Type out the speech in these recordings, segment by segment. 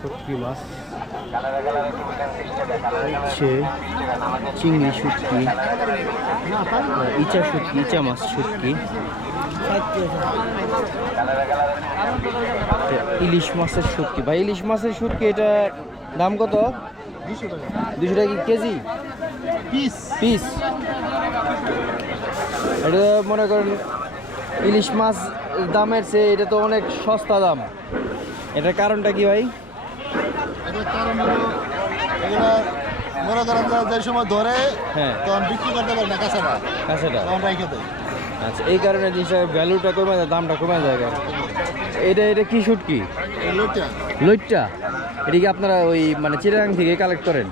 শুটকি মাছ হচ্ছে চিংড়ি শুটকি, ইচা শুটকি, ইচা মাছ শুটকি, ইলিশ মাছের শুটকি। ভাই ইলিশ মাছের শুটকি এটা দাম কত? 200 টাকা কেজি, পিস। এটা মনে করেন ইলিশ মাছ দামের চেয়ে এটা তো অনেক সস্তা দাম। এটার কারণটা কি ভাই? এটার কারণ হলো এগুলা মনে করেন যে সময় ধরে তখন বিক্রি করতে পারে না কাঁচাটা তখন রাইখে দেয়। আচ্ছা, এই কারণে জিনিসটার ভ্যালুটা কমে যায়, দামটা কমে যায়। এটা কি শুটকি? লইট্টা। এটা কি আপনারা ওই মানে চিটাগাং থেকে কালেক্ট করেন?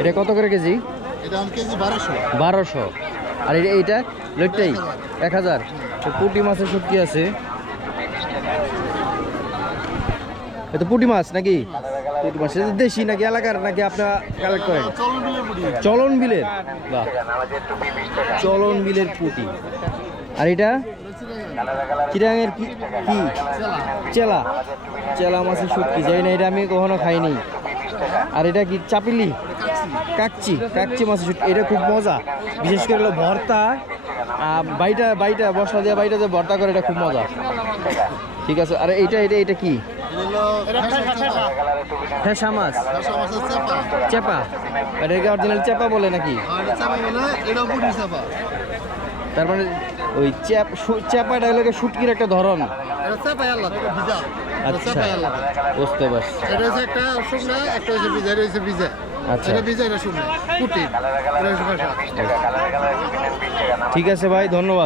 এটা কত করে কেজি? এটা কেজি 1200। আর এইটা লইট্টাই 1000। পুঁটি মাছের শুটকি আছে। এটা পুঁটি মাছ নাকি? পুঁটি মাছ এটা দেশি নাকি এলাকার নাকি আপনারা কালেক্ট করেন? চলন বিলের। বাহ, চলন বিলের পুঁটি। আর এটা চিটাগাংয়ের কি চেলা? চেলা মাছের শুটকি, যাই না, এটা আমি কখনো খাইনি। আর এটা কি চাপিলি? কাকচি মাছের শুটকি। এটা খুব মজা, বিশেষ করে হলো ভর্তা, বাইটা মশলা দিয়ে বাইটা দিয়ে ভর্তা করে, এটা খুব মজা। ঠিক আছে। আর এটা কি? ফেসা মাছ, চেপা। এটাকে অরিজিনাল চেপা বলে নাকি? তার মানে ওই চেপাটা হলো শুটকির একটা ধরন। আচ্ছা, বুঝতে পারছি। আচ্ছা, ঠিক আছে ভাই, ধন্যবাদ।